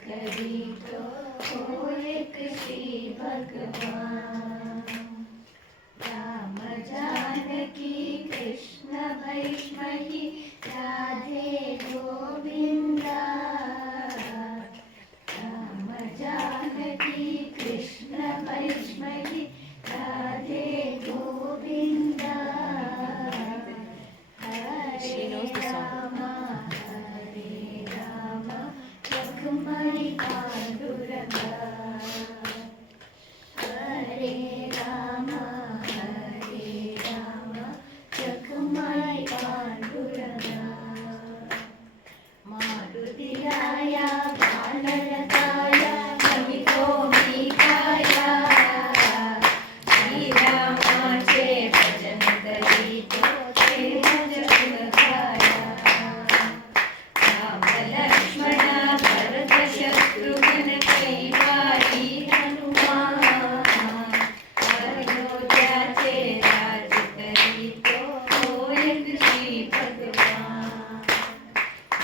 करी तो हो एक श्री भगवान। Ram Janaki Krishna भैष्महि Radhe Govinda. Ram Janaki Krishna भैष्महि Radhe Govinda. She knows the song. हरे राम रघुमणि पांडुरंगा। हरे राम रघुमणि पांडुरंगा। मारुतिराया बाणरथाय नमितो मीकाया। श्रीरामाचे भजन करीतो ते जग गाया। राम लक्ष्मण भरत शत्रुघ्न कैवारी हनुमान। अयोध्याचे राज करीतो हो एक श्री भगवान।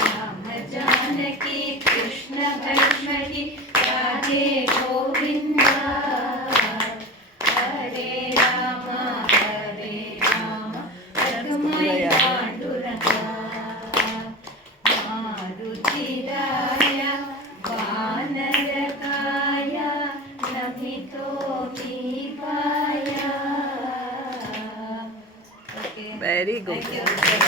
राम जानकी कृष्ण भैष्महि राधे गोविंदा। हरे Ram Raghumani Panduranga. मारुतिराय वानरकाय नमितो मीकाया। Very good. Thank you.